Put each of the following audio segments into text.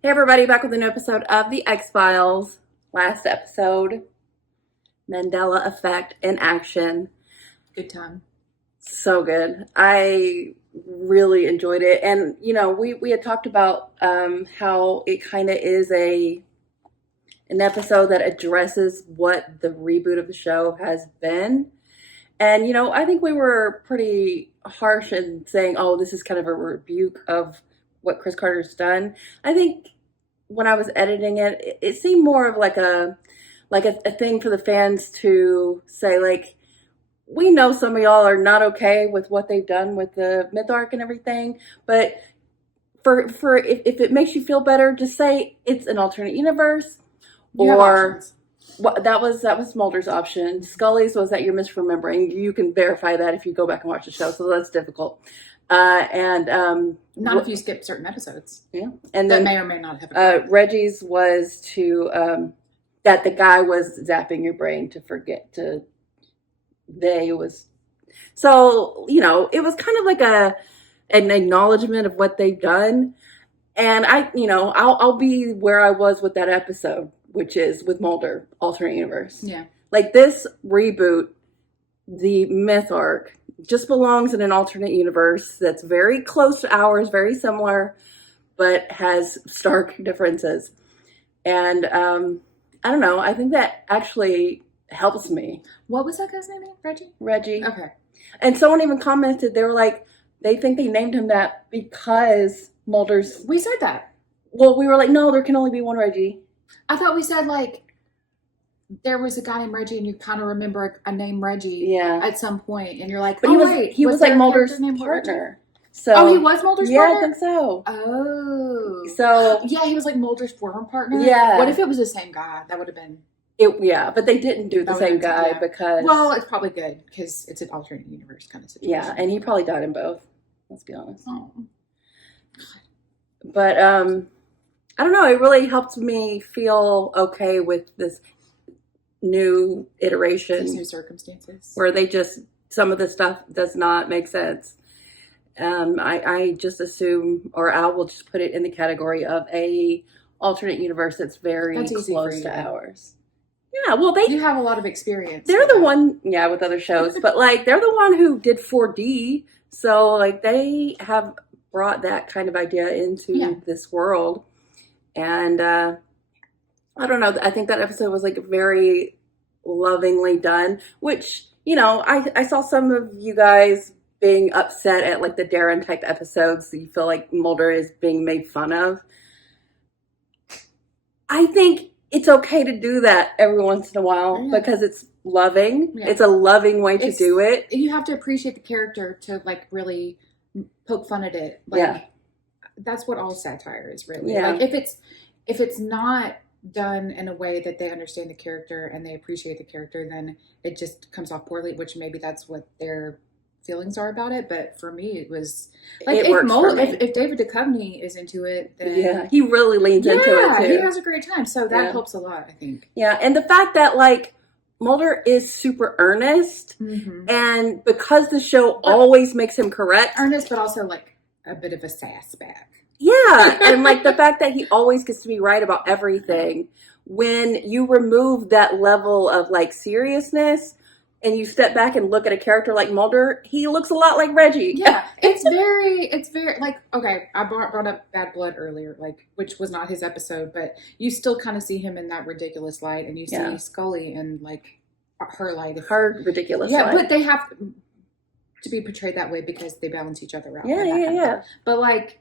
Hey everybody, back with a new episode of The X-Files. Last episode, Mandela Effect in action. Good time. So good. I really enjoyed it. And, we had talked about how it kind of is an episode that addresses what the reboot of the show has been. And, I think we were pretty harsh in saying, oh, this is kind of a rebuke of what Chris Carter's done. I think when I was editing it, it seemed more of like a thing for the fans to say, like, we know some of y'all are not okay with what they've done with the myth arc and everything, but for if it makes you feel better, just say it's an alternate universe. You have Or options. that was Mulder's option. Scully's was that you're misremembering. You can verify that if you go back and watch the show, so that's difficult. Not if you skip certain episodes. Yeah, and That then may or may not have. Reggie's was to that the guy was zapping your brain to forget to. They was so it was kind of like an acknowledgement of what they've done, and I'll be where I was with that episode, which is with Mulder, alternate universe. Yeah. Like this reboot, the myth arc just belongs in an alternate universe that's very close to ours, very similar, but has stark differences. And I don't know. I think that actually helps me. What was that guy's name again? Reggie? Reggie. Okay. And someone even commented, they were like, they think they named him that because Mulder's. We said that. Well, we were like, no, there can only be one Reggie. I thought we said, like, there was a guy named Reggie and you kind of remember a name Reggie at some point, and you're like, but he was like Mulder's partner. So, oh, he was Mulder's partner? Yeah, I think so. Oh. So. Yeah, he was like Mulder's former partner? Yeah. What if it was the same guy? That would have been. But they didn't do the same guy because. Well, it's probably good because it's an alternate universe kind of situation. Yeah, and he probably died in both. Let's be honest. Oh. But I don't know. It really helped me feel okay with this new iteration. These new circumstances. Where some of the stuff does not make sense. I just assume, or I will just put it in the category of a alternate universe that's very close to ours. Yeah, well, you have a lot of experience. They're the one, with other shows, but like they're the one who did 4D, so like they have brought that kind of idea into this world, and I don't know. I think that episode was like very lovingly done. Which I saw some of you guys being upset at like the Darren type episodes that you feel like Mulder is being made fun of. I think it's okay to do that every once in a while because it's loving. Yeah. It's a loving way to do it. You have to appreciate the character to like really poke fun at it. Like, that's what all satire is really. Yeah. Like if it's not done in a way that they understand the character and they appreciate the character, then it just comes off poorly, which maybe that's what their feelings are about it. But for me, it was like if David Duchovny is into it, then he really leans into it too. He has a great time, so that helps a lot, I think. Yeah, and the fact that like Mulder is super earnest, and because the show always makes him correct, earnest, but also like a bit of a sass back. Yeah, and like the fact that he always gets to be right about everything. When you remove that level of like seriousness and you step back and look at a character like Mulder, he looks a lot like Reggie. Yeah, it's very like, okay, I brought up Bad Blood earlier, like, which was not his episode, but you still kind of see him in that ridiculous light, and you see Scully in like her light. Her ridiculous light. Yeah, but they have to be portrayed that way because they balance each other out. Yeah. But like,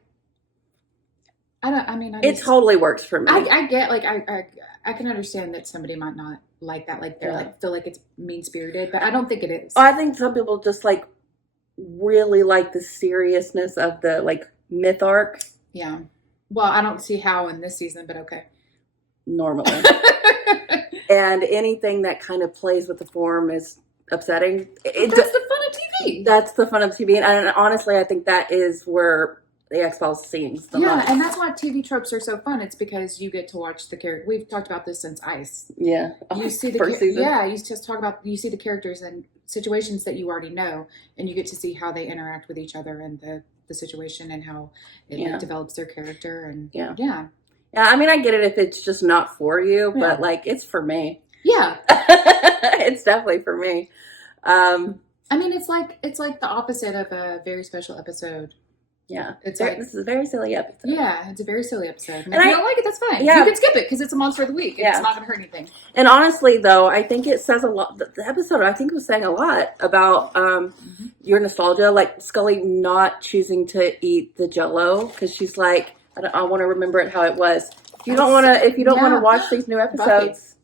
it totally works for me. I get, like, I can understand that somebody might not like that, like they're like feel like it's mean-spirited, but I don't think it is. I think some people just like really like the seriousness of the like myth arc. Yeah. Well, I don't see how in this season, but okay. Normally. And anything that kind of plays with the form is upsetting. That's the fun of TV. That's the fun of TV, and honestly, I think that is where the X-Files seems the most. And that's why TV tropes are so fun. It's because you get to watch the character. We've talked about this since Ice. Yeah. You see the first season. Yeah, you just talk about, you see the characters and situations that you already know, and you get to see how they interact with each other and the situation and how it like, develops their character. And Yeah, I mean, I get it if it's just not for you, Yeah. but like it's for me. Yeah. It's definitely for me. I mean, it's like the opposite of a very special episode. Yeah, It's Very- like, this is a very silly episode. yeah, it's a very silly episode. And And if you I- don't like it, that's fine. yeah. You can skip it because it's a monster of the week. Yeah. It's not going to hurt anything. And honestly, though, I think it says a lot. The episode, I think, was saying a lot about your nostalgia, like Scully not choosing to eat the Jell-O because she's like, I want to remember it how it was. If you don't want to watch these new episodes,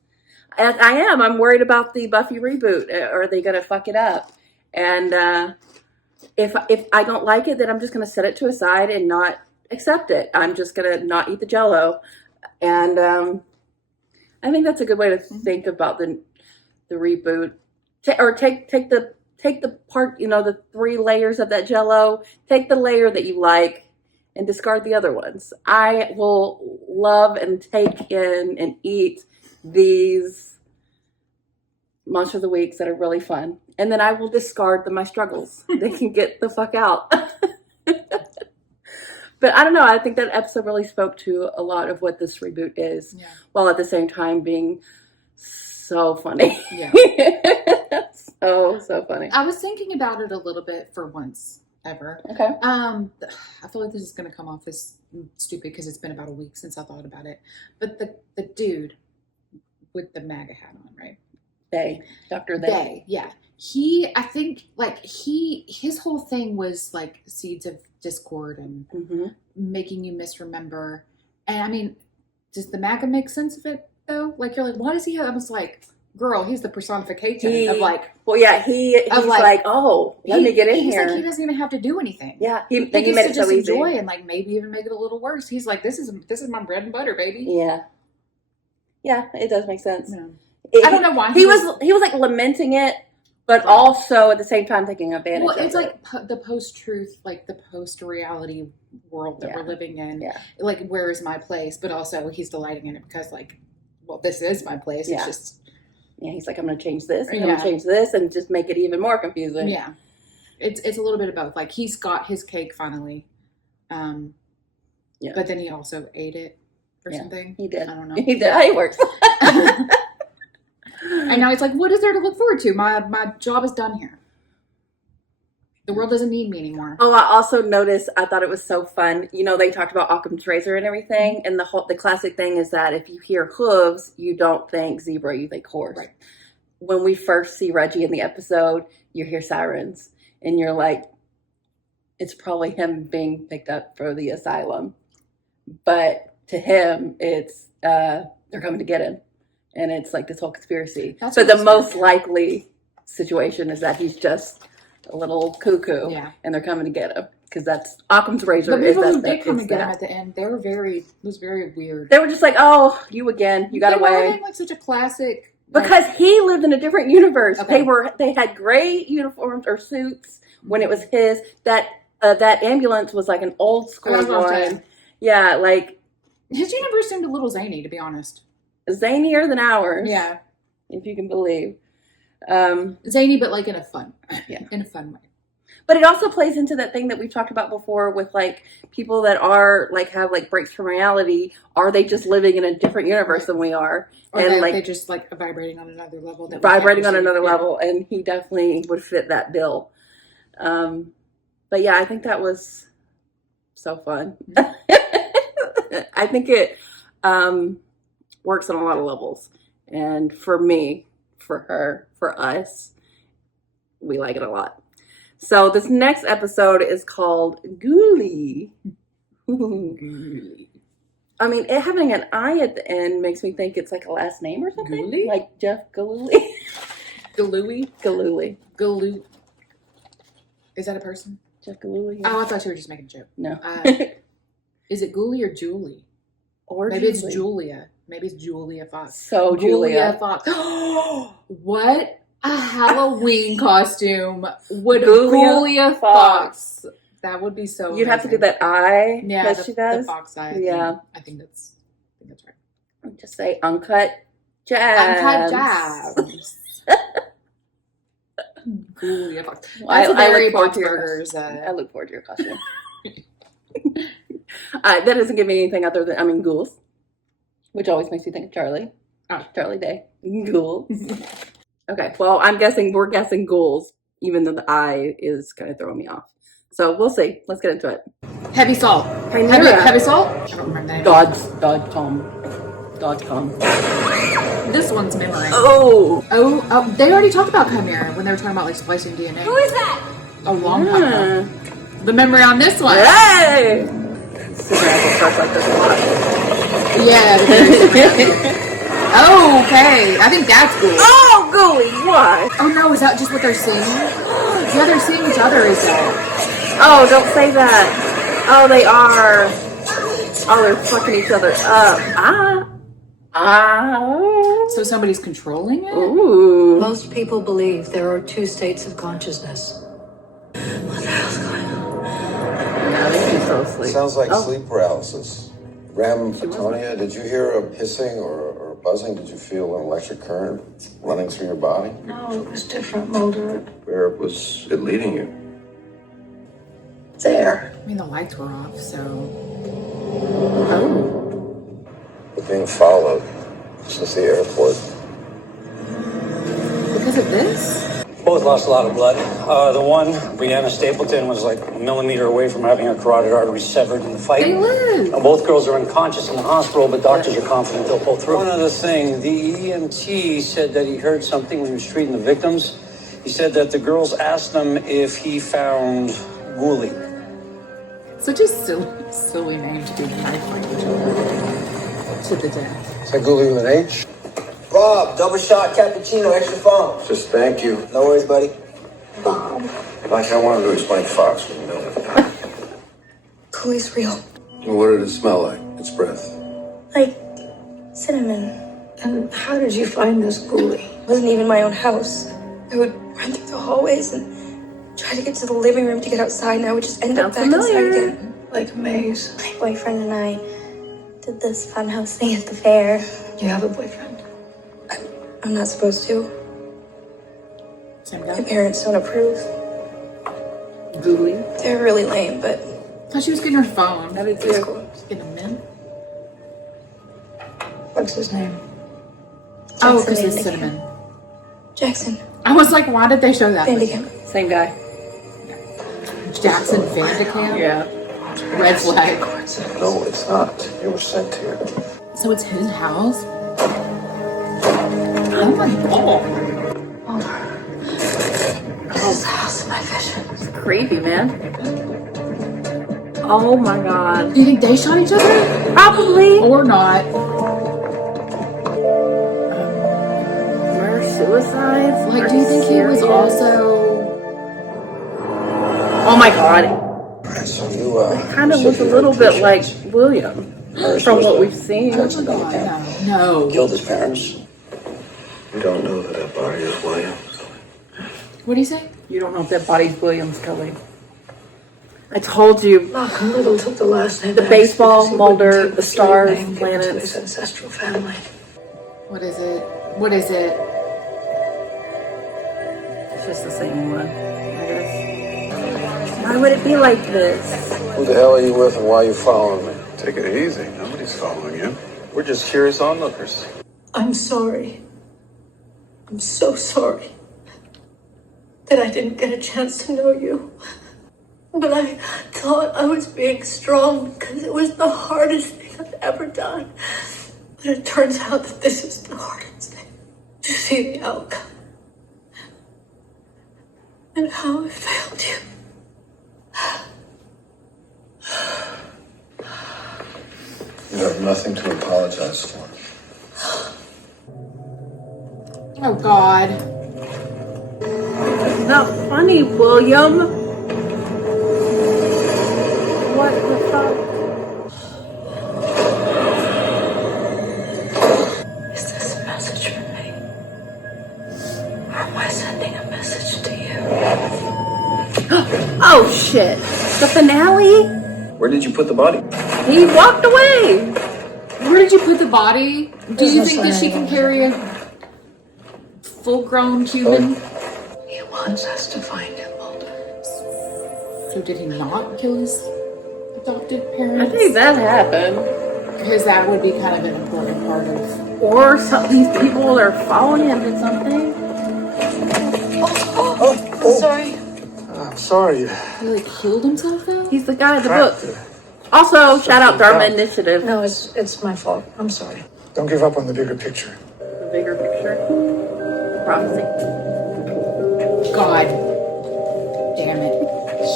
as I am, I'm worried about the Buffy reboot. Are they going to fuck it up? And if I don't like it, then I'm just going to set it to a side and not accept it. I'm just going to not eat the Jell-O, and I think that's a good way to think about the reboot. Take the part, the 3 layers of that Jell-O. Take the layer that you like and discard the other ones. I will love and take in and eat these Monster of the Weeks that are really fun. And then I will discard my struggles. They can get the fuck out. But I don't know. I think that episode really spoke to a lot of what this reboot is, while at the same time being so funny. Yeah. so funny. I was thinking about it a little bit for once ever. Okay. I feel like this is going to come off as stupid because it's been about a week since I thought about it. But the dude with the MAGA hat on, right? Dr. They. Yeah. I think his whole thing was like seeds of discord and making you misremember. And I mean, does the MAGA make sense of it though? Like, you're like, why does he have? I was like, girl, he's the personification of like. Well, yeah, he's like, oh, let me get in here. Like, he doesn't even have to do anything. Yeah, he made gets to it just so easy. enjoy and like maybe even make it a little worse. He's like, this is my bread and butter, baby. Yeah, it does make sense. Yeah. I don't know why he was like lamenting it, but also at the same time taking advantage. Well, it's of like the post-truth, like the post-reality world that we're living in. Yeah. Like, where is my place? But also, he's delighting in it because, like, well, this is my place. Yeah. It's just. Yeah, he's like, I'm going to change this, and I'm going to change this, and just make it even more confusing. Yeah. It's a little bit of both. Like, he's got his cake finally. But then he also ate it or something. He did. I don't know. He did. It works. And now he's like, what is there to look forward to? My job is done here. The world doesn't need me anymore. Oh, I also noticed, I thought it was so fun. They talked about Occam's razor and everything. And the classic thing is that if you hear hooves, you don't think zebra, you think horse. Right. When we first see Reggie in the episode, you hear sirens. And you're like, it's probably him being picked up for the asylum. But to him, it's, they're coming to get him. And it's like this whole conspiracy. So the most likely situation is that he's just a little cuckoo, and they're coming to get him because that's Occam's razor. The people who did come and get him at the end, it was very weird. They were just like, "Oh, you again? You got away." They were having like such a classic because he lived in a different universe. Okay. They had gray uniforms or suits when it was his. That ambulance was like an old school one. Yeah, like his universe seemed a little zany, to be honest. Zanier than ours. Yeah, if you can believe. Zany, but like in a fun way. But it also plays into that thing that we've talked about before with like people that are like have like breaks from reality. Are they just living in a different universe than we are? Or and they just like vibrating on another level. Level, and he definitely would fit that bill. But yeah, I think that was so fun. I think it works on a lot of levels, and for me, for her, for us, we like it a lot. So this next episode is called Ghouli. I mean, it having an I at the end makes me think it's like a last name or something. Ghouli? Like Jeff Ghouli. Ghouli? Ghouli. Is that a person? Jeff Ghouli. Oh, I thought you were just making a joke. No. Is it Ghouli or Julie? Or maybe Julie. It's Julia. Maybe it's Julia Fox. So Julia Fox. What a Halloween costume would Julia Fox. That would be so You'd amazing. have to do that eye that she does. The fox eye. I think that's right. Just say uncut jabs. Uncut jabs. Julia Fox. That's a very Box Burgers. I look forward to your costume. That doesn't give me anything other than, ghouls. which always makes me think of Charlie. Oh. Charlie Day. Ghouls. Okay, well, we're guessing ghouls, even though the I is kind of throwing me off. So we'll see. Let's get into it. Heavy salt. Chimera. Heavy salt? I don't remember that. Dodge Tom. This one's memory. Oh, They already talked about Chimera when they were talking about like splicing DNA. Who is that? A long time ago. The memory on this one. Hey! Supernatural starts like this a lot. Yeah. Oh, okay. I think that's cool. Oh, Ghouli, why? Oh no, is that just what they're seeing? Yeah, they're seeing each other, is that? Oh, don't say that. Oh, they are. Oh, they're fucking each other up. So somebody's controlling it? Ooh. Most people believe there are two states of consciousness. What the hell's going on? Yeah, they seem so asleep. Sounds like Oh. sleep paralysis. Ram Atonia, did you hear a hissing or a buzzing? Did you feel an electric current running through your body? No, it was different, Mulder. Where was it leading you? There. I mean, the lights were off, so. Oh. We're being followed since the airport. Because of this? Both lost a lot of blood. The one, Brianna Stapleton, was like a millimeter away from having her carotid artery severed in the fight. They live. Now, both girls are unconscious in the hospital, but doctors are confident they'll pull through. One other thing, the EMT said that he heard something when he was treating the victims. He said that the girls asked him if he found Ghouli. Such a silly name to be knifing each other to the death. Is that Ghoulie with an H? Bob, double shot cappuccino, extra foam. Just thank you. No worries, buddy. Like I wanted to explain Fox with a minute. Ghouli's real. Well, what did it smell like? Its breath. Like cinnamon. And how did you find this Ghouli? It wasn't even my own house. I would run through the hallways and try to get to the living room to get outside, and I would just end up Sounds back inside familiar. again. Like a maze. My boyfriend and I did this funhouse thing at the fair. You have a boyfriend? I'm not supposed to. Same My guy. parents don't approve. Ghouli. They're really lame, but Thought she was getting her phone. That is it's too. cool. Just getting a mint. What's his name? Oh, Jackson because it's Vandekamp. cinnamon. Jackson I was like, why did they show that? Vandekamp. Same guy. Jackson Vandekamp? Yeah. Red flag. No, it's not. You were sent here. So it's his house? Oh my god. Mulder. This is the house of my vision. It's creepy, man. Oh my god. Do you think they shot each other? Probably. Or not? Murder suicides? Like, Are do you think he was serious? also... Oh my god. Alright, so you, Kind of you looks said a you little had bit like patients. William Nurse from was what the- we've seen. Jackson Oh my Vandekamp. god, no. Killed his parents. You don't know that that body is Williams. What do you say? You don't know if that body's Williams, Kelly. I told you. Malcolm Little took the last name. The X baseball, because he Mulder, wouldn't take the straight stars, name given to planets. his ancestral family. What is it? What is it? It's just the same one, I guess. Why would it be like this? Who the hell are you with and why are you following me? Take it easy. Nobody's following you. We're just curious onlookers. I'm sorry. I'm so sorry that I didn't get a chance to know you. But I thought I was being strong because it was the hardest thing I've ever done. But it turns out that this is the hardest thing. To see the outcome. And how I failed you. You have nothing to apologize for. Oh god. It's not funny, William. What the fuck? Is this a message from me? Or am I sending a message to you? Oh shit. The finale? Where did you put the body? He walked away. Where did you put the body? Do There's you no think that she sign. can carry a full-grown Cuban? He wants us to find him, Mulder. So did he not kill his adopted I parents? think that happened. Because that would be kind of an important part of. Or these people are following him to something. Sorry. I'm sorry. He like killed himself though? He's the guy in the book. Also, shout out Dharma Initiative. No, it's my fault. I'm sorry. Don't give up on the bigger picture. The bigger picture. Prophecy. God damn it.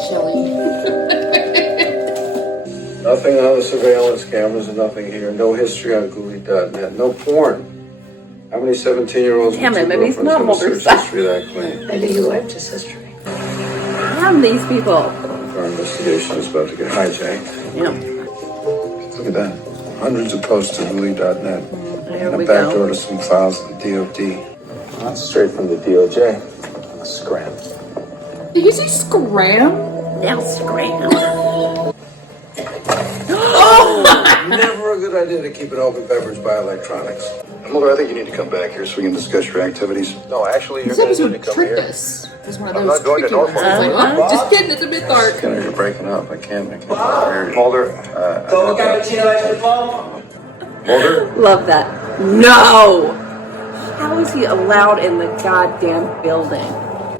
Shelly. Nothing on the surveillance cameras and nothing here. No history on Ghouli.net. No porn. How many 17-year-olds Damn with it, two maybe it's girlfriends not have a Mulder's search history that clean? Maybe you wiped his history. Damn these people. Our investigation is about to get hijacked. Yeah. Look at that. Hundreds of posts to Ghouli.net. There And a we backdoor go. to some files at the DOD. That's straight from the DOJ. A scram. Did you say scram? Now scram. Never a good idea to keep an open beverage by electronics. Mulder, I think you need to come back here so we can discuss your activities. No, actually, you're This going to episode need to come tricked here. us. It was one of I'm those not going to tricky ones. Norfolk. It's like, oh, just kidding, it's a bit dark. Skinner, you're breaking up. I can't hear you. Mulder, Double cappuccino, extra foam. Mulder? Love that. No! How is he allowed in the goddamn building?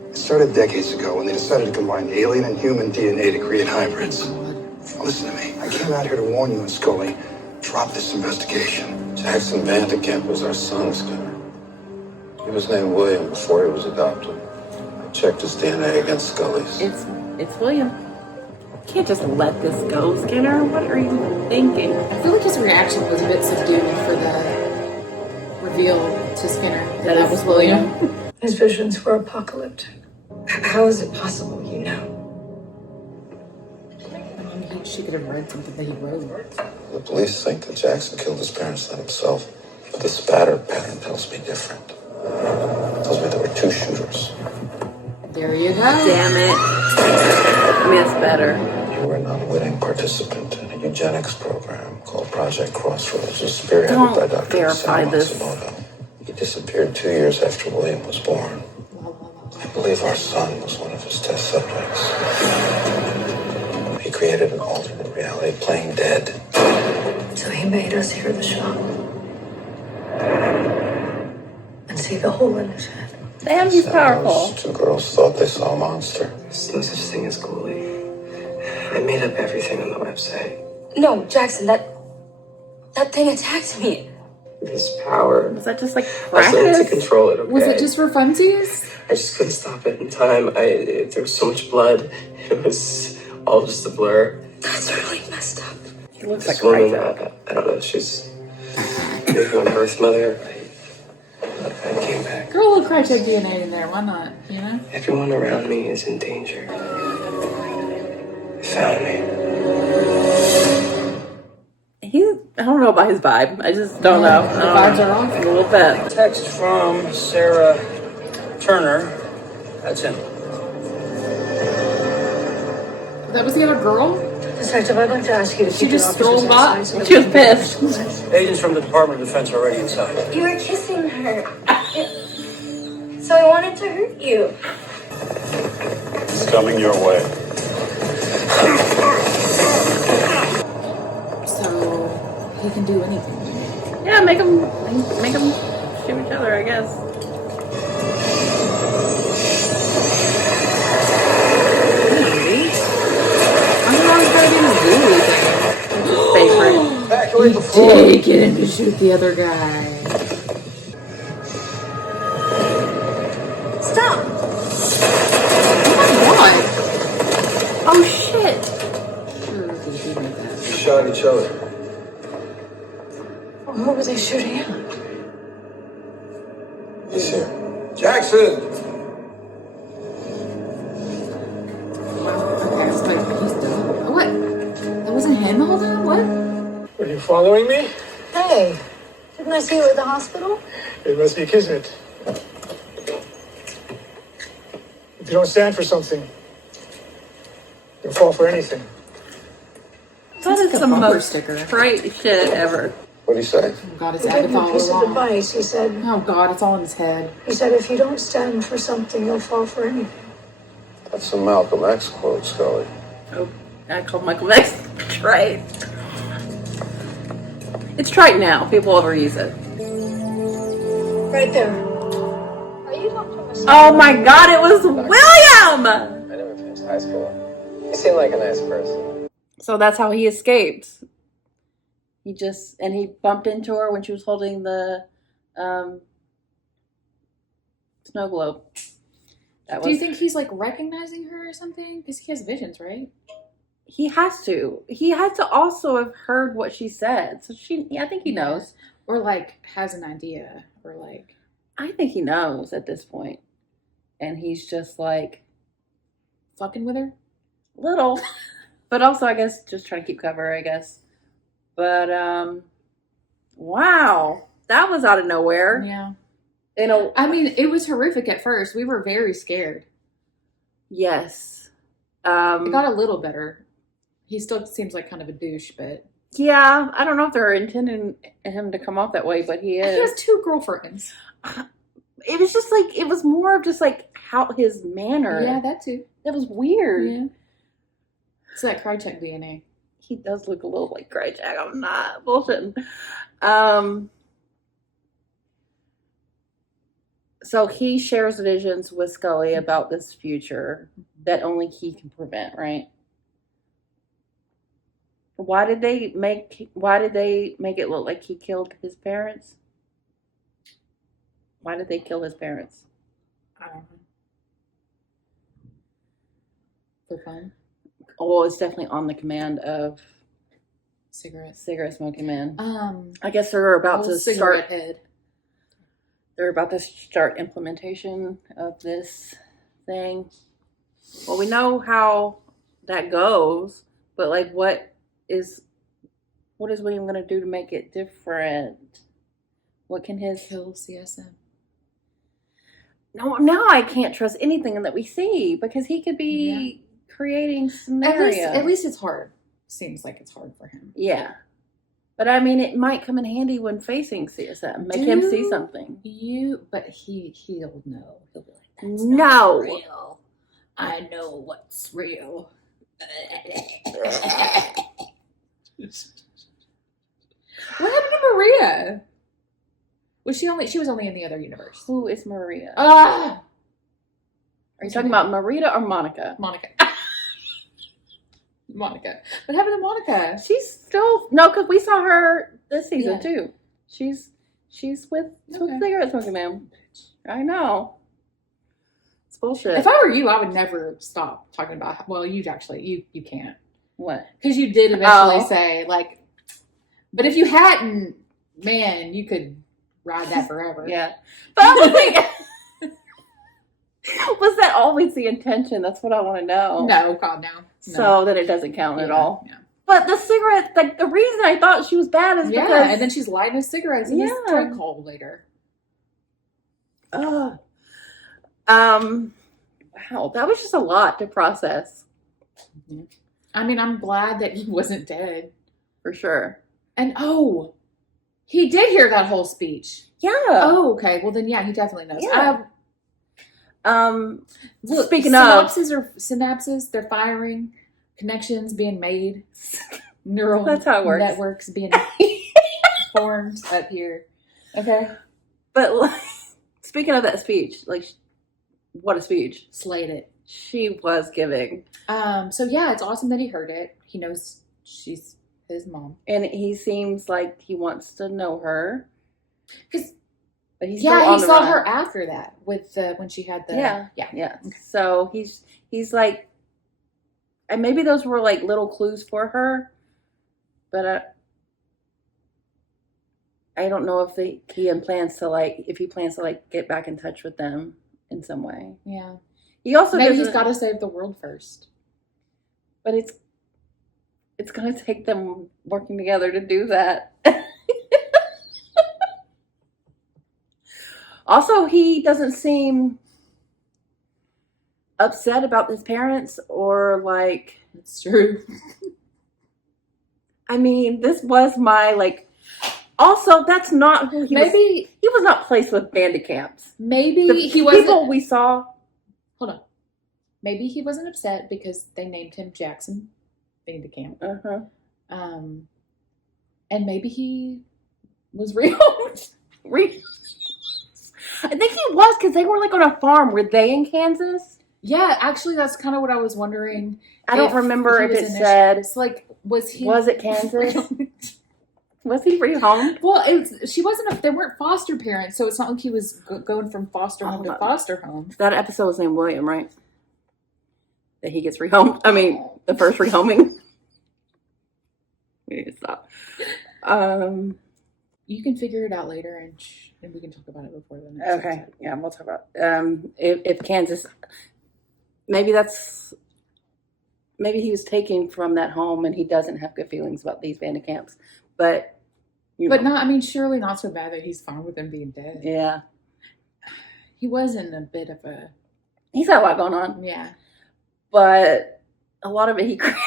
It started decades ago when they decided to combine alien and human DNA to create hybrids. Now listen to me. I came out here to warn you and Scully. Drop this investigation. Jackson Vanderkamp was our son, Skinner. He was named William before he was adopted. I checked his DNA against Scully's. It's William. You can't just let this go, Skinner. What are you thinking? I feel like his reaction was a bit subdued for the reveal to Skinner that was William. His visions were apocalyptic. How is it possible, you know? She could have read something that he wrote. The police think that Jackson killed his parents, not himself. But the spatter pattern tells me different. It tells me there were two shooters. There you go. Damn it. I mean, it's better. You were an unwitting participant in a eugenics program called Project Crossroads, which was spearheaded Don't by Dr. verify Sam this. Matsumoto. He disappeared 2 years after William was born. I believe our son was one of his test subjects. He created an alternate reality playing dead. So he made us hear the shot. And see the hole in his head. Damn, he's powerful. Those two girls thought they saw a monster. There's no such thing as Ghouli. I made up everything on the website. No, Jackson, that thing attacked me. This power. Was that just like I still need to practice? control it, okay? Was it just for funsies? I just couldn't stop it in time. There was so much blood. It was all just a blur. That's really messed up. He looks This like woman, Isaac. I don't know, she's maybe my birth mother. I came back. Girl, a little Krychek DNA in there. Why not? You know? Everyone around me is in danger. They found me. I don't know about his vibe. I just don't know. The vibes are off. A little bit. Text from Sarah Turner. That's him. That was the other girl? Detective, I'd like to ask you to She keep your just officers strolled by. outside so She was pissed. Agents from the Department of Defense are already inside. You were kissing her. So I wanted to hurt you. It's coming your way. So he can do anything. Yeah, make them shoot each other, I guess. Favorite. Did get him to shoot the other guy. Stop! What? Oh shit! We shot each other. What were they shooting at? He's here. Jackson! Okay, so he's done. What? That wasn't him the whole time? What? Are you following me? Hey, didn't I see you at the hospital? It must be kismet. If you don't stand for something, you'll fall for anything. That is like a the bumper most sticker. trite shit ever. What'd he say? Oh God, it's He gave me Agatha a all piece of along. advice. He said, Oh God, it's all in his head. if you don't stand for something, you'll fall for anything. That's a Malcolm X quote, Scully. Oh, I called Michael X trite. It's trite now. People overuse it. Right there. Are you Dr. Michelle? Oh my God! It was William. I never finished high school. He seemed like a nice person. So that's how he escaped. He bumped into her when she was holding the snow globe. Do you think he's like recognizing her or something? Because he has visions, right? He has to. He had to also have heard what she said. So I think he knows. Or like has an idea. Or like. I think he knows at this point. And he's just like. Fucking with her? Little. But also, I guess, just trying to keep cover, I guess. But, wow. That was out of nowhere. Yeah. I mean, it was horrific at first. We were very scared. Yes. It got a little better. He still seems like kind of a douche, but... Yeah, I don't know if they're intending him to come off that way, but he is. He has 2 girlfriends. It was just like, it was more of just like how his manner. Yeah, that too. That was weird. Yeah. It's that Krychek DNA. He does look a little like Krychek. I'm not bullshitting. So he shares visions with Scully about this future that only he can prevent, right? Why did they make it look like he killed his parents? Why did they kill his parents? I don't know. For fun? Oh, it's definitely on the command of cigarette smoking man. I guess they're about to start. Head. They're about to start implementation of this thing. Well, we know how that goes, but like, what is William going to do to make it different? What can his kill CSM? No, now I can't trust anything that we see because he could be creating scenarios. At least it's hard. Seems like it's hard for him. Yeah. But I mean, it might come in handy when facing CSM. Make him see something. But he'll know. He'll be like, that's no. Not real. I know what's real. What happened to Maria? She was only in the other universe. Who is Maria? Ah! Are you talking about Marita or Monica? Monica. Monica. What happened to Monica? She's still because we saw her this season too. She's with cigarette smoking man. I know. It's bullshit. If I were you, I would never stop talking about. Well, you can't. What? Because you did eventually say like, but if you hadn't, man, you could ride that forever. Yeah. But I was thinking, was that always the intention? That's what I want to know. No, God, no. So that it doesn't count at all. Yeah. But the cigarette, like the reason I thought she was bad is because and then she's lighting his cigarettes in his drug hole later. Wow, that was just a lot to process. Mm-hmm. I mean, I'm glad that he wasn't dead. For sure. And he did hear that whole speech. Yeah. Oh, okay. Well, then, he definitely knows. Yeah. Look, speaking synapses, they're firing, connections being made, neural That's how it works. networks being formed up here. Okay. But like, speaking of that speech, like, what a speech. Slayed it. She was giving. So yeah, it's awesome that he heard it. He knows she's his mom. And he seems like he wants to know her. But he saw her after that with when she had the yeah. Okay. So he's like, and maybe those were like little clues for her, but I don't know if he plans to get back in touch with them in some way. Yeah. He also maybe he's got to save the world first. But it's going to take them working together to do that. Also, he doesn't seem upset about his parents or like... It's true. I mean, this was my like... Also, that's not who he was. He was not placed with Bandicamps. Maybe he wasn't... people we saw... Hold on. Maybe he wasn't upset because they named him Jackson Bandicamp. And maybe he was rehomed. I think he was, because they were like on a farm. Were they in Kansas? Yeah, actually, that's kind of what I was wondering. I don't remember if it said. Like, was it Kansas? Was he rehomed? Well, she wasn't. They weren't foster parents, so it's not like he was going from foster home to foster home. That episode was named William, right? That he gets rehomed. I mean, the first rehoming. We need to stop. You can figure it out later, and we can talk about it before the next. Okay, episode. Yeah, we'll talk about if Kansas. Maybe he was taken from that home, and he doesn't have good feelings about these Vandecamps, but. Not. I mean, surely not so bad that he's fine with them being dead. Yeah, he was in a bit of a. He's got a lot going on. Yeah, but a lot of it he created.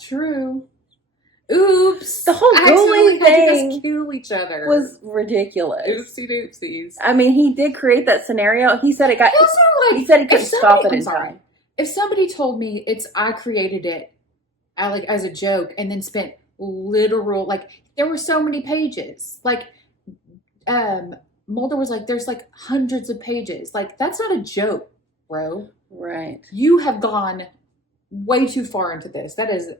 True. Oops. The whole Ghouli thing had to kill each other was ridiculous. Oopsie doopsies. I mean, he did create that scenario. He said it got. He said he couldn't stop it in time. If somebody told me I created it, as a joke, and then spent literal there were so many pages. Mulder was like, there's hundreds of pages. That's not a joke, bro. Right. You have gone way too far into this. That is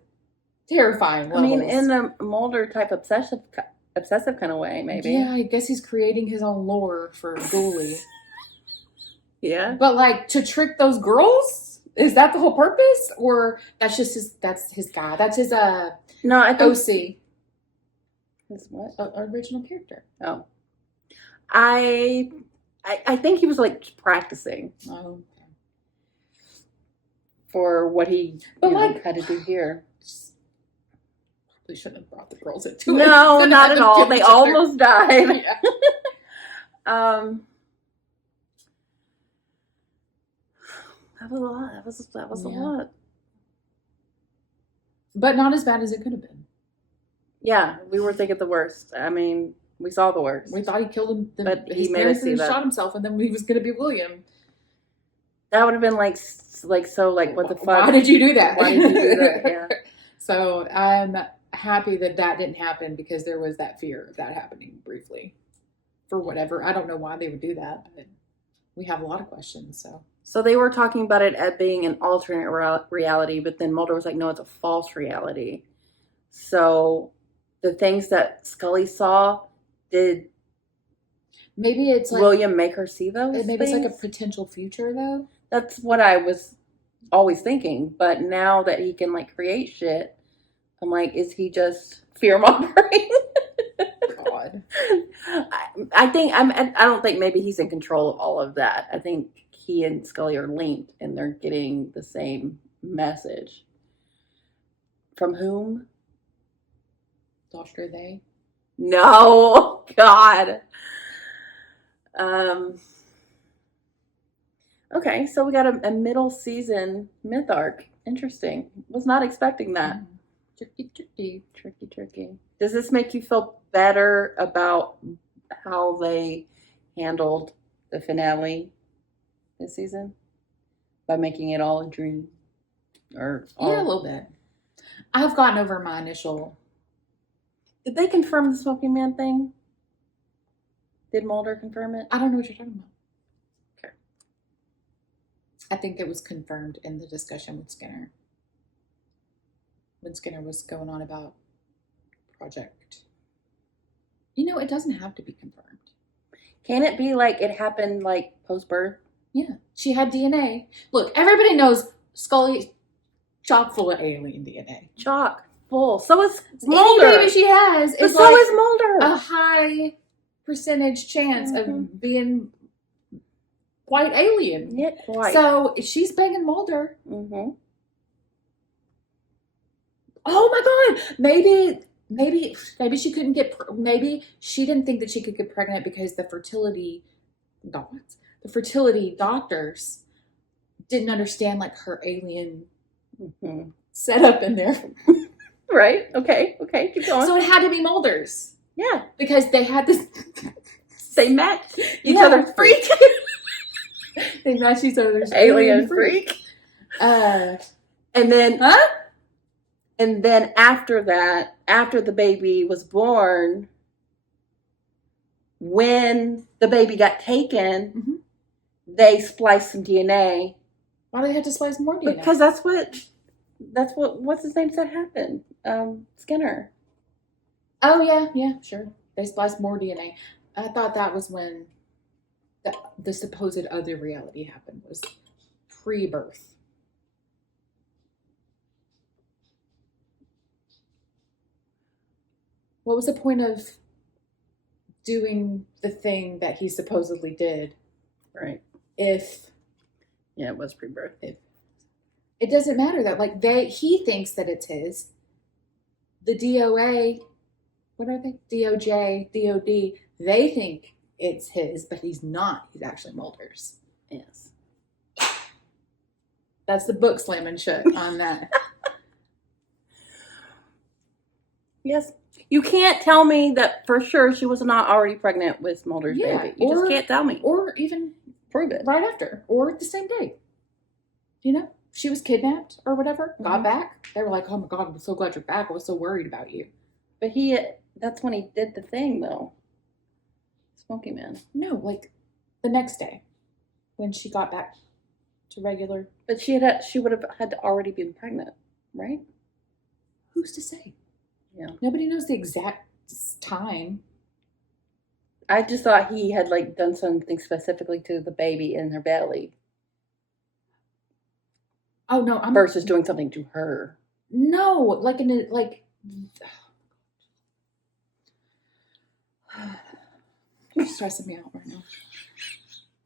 terrifying levels. I mean, in a Mulder type obsessive kind of way, maybe. Yeah, I guess he's creating his own lore for Ghouli. Yeah. But to trick those girls? Is that the whole purpose? Or that's just his guy? That's his no, I think OC. His what? Original character. Oh. I think he was practicing. Oh. For what he had to do here. They shouldn't have brought the girls into it. No, not at all. They almost died. Yeah. That was a lot. That was a lot. But not as bad as it could have been. Yeah, we were thinking the worst. I mean, we saw the worst. We thought he killed him. But his he made us see that. Shot himself, and then he was going to be William. That would have been what the fuck? Why did you do that? Why did you do that? Yeah. So I'm happy that didn't happen, because there was that fear of that happening briefly. For whatever. I don't know why they would do that, but we have a lot of questions, So they were talking about it as being an alternate reality, but then Mulder was like, no, it's a false reality. So the things that Scully saw, did maybe it's William make her see those maybe things? it's a potential future, though. That's what I was always thinking. But now that he can create shit, I'm like, is he just fear-mongering? God. I don't think maybe he's in control of all of that. I think he and Scully are linked, and they're getting the same message. From whom? Dr. They? No, God. Okay, so we got a middle season myth arc. Interesting. Was not expecting that. Tricky. Does this make you feel better about how they handled the finale this season? By making it all a dream? Yeah, a little bit. I've gotten over my initial... Did they confirm the Smoking Man thing? Did Mulder confirm it? I don't know what you're talking about. Okay. I think it was confirmed in the discussion with Skinner. When Skinner was going on about Project. It doesn't have to be confirmed. Can it be it happened post-birth? Yeah. She had DNA. Look, everybody knows Scully chock full of alien DNA. Chock full. So is Mulder. Any baby she has but is so is Mulder. A high percentage chance of being white alien. Yeah, quite. So she's banging Mulder. Mm-hmm. Oh my God! Maybe she couldn't get. Maybe she didn't think that she could get pregnant because the fertility doctors didn't understand her alien setup in there. Right? Okay. Keep going. So it had to be Mulder's. Yeah, because they had this. They matched each other's freak. They matched each other's alien freak. And then, And then after that, after the baby was born, when the baby got taken, Mhm. they spliced some DNA. Why do they have to splice more DNA? Because that's what what's his name said happened. Skinner. Oh yeah, sure. They spliced more DNA. I thought that was when the supposed other reality happened, was pre-birth. What was the point of doing the thing that he supposedly did Right. if Yeah, it was pre-birth. it doesn't matter that he thinks that it's his. The DOA, what are they? DOJ, DOD, they think it's his, but he's not. He's actually Mulder's. Yes. That's the book slamming shut on that. Yes. You can't tell me that for sure she was not already pregnant with Mulder's Yeah, baby. You just can't tell me. Or even Prove it. right after, or the same day. You know, she was kidnapped or whatever, got back. They were like, "Oh my God, I'm so glad you're back. I was so worried about you." But that's when he did the thing, though. Smoky Man. No, like the next day when she got back to regular. But she would have had to already been pregnant, right? Who's to say? Yeah. Nobody knows the exact time. I just thought he had done something specifically to the baby in her belly Oh no, I'm versus doing something to her. no, like you're stressing me out right now.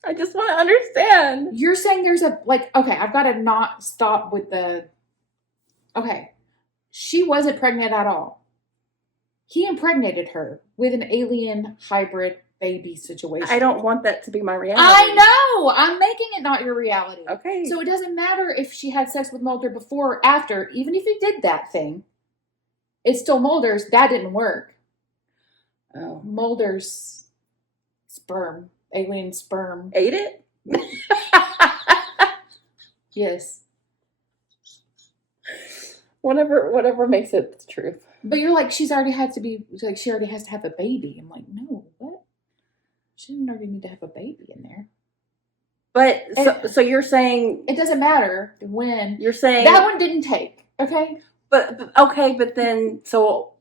I just want to understand. You're saying there's okay, I've got to not stop with okay. She wasn't pregnant at all. He impregnated her with an alien hybrid baby situation. I don't want that to be my reality. I know! I'm making it not your reality. Okay. So it doesn't matter if she had sex with Mulder before or after, even if he did that thing. It's still Mulder's. That didn't work. Oh. Mulder's sperm, alien sperm. Ate it? Yes. Whatever makes it the truth. But you're like, she already has to have a baby. I'm like, no, what? She didn't already need to have a baby in there. But so you're saying It doesn't matter when. you're saying That one didn't take, okay? but okay, but then so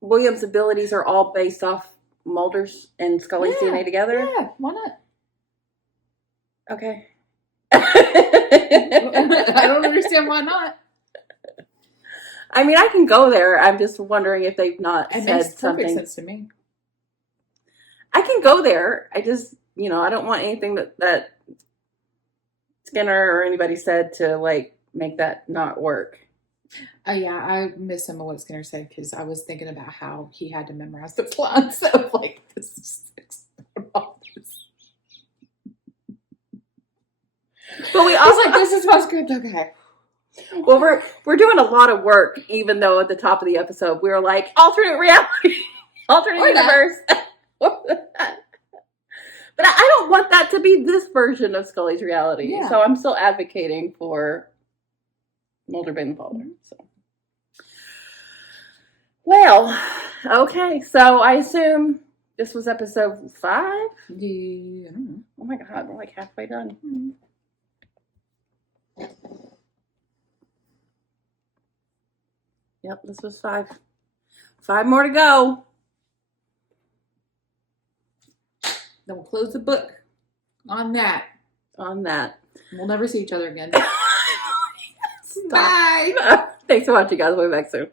William's abilities are all based off Mulder's and Scully's Yeah, DNA together? Yeah, why not? Okay. I don't understand why not. I mean, I can go there. I'm just wondering if they've not It said makes perfect something. sense to me. I can go there. I just, I don't want anything that Skinner or anybody said to make that not work. Oh yeah, I miss some of what Skinner said because I was thinking about how he had to memorize the plots of this is But we I was also like, this is my script, okay. well, we're doing a lot of work, even though at the top of the episode we were like alternate reality, alternate Or that. universe. But I don't want that to be this version of Scully's reality. Yeah. So I'm still advocating for Mulder being Mulder. So. Well, okay. So I assume this was episode 5? Yeah, I don't know. Oh my God, we're halfway done. Mm-hmm. Yep, this was 5. 5 more to go. Then we'll close the book on that. On that. We'll never see each other again. Stop. Bye. Thanks for watching, guys. We'll be back soon.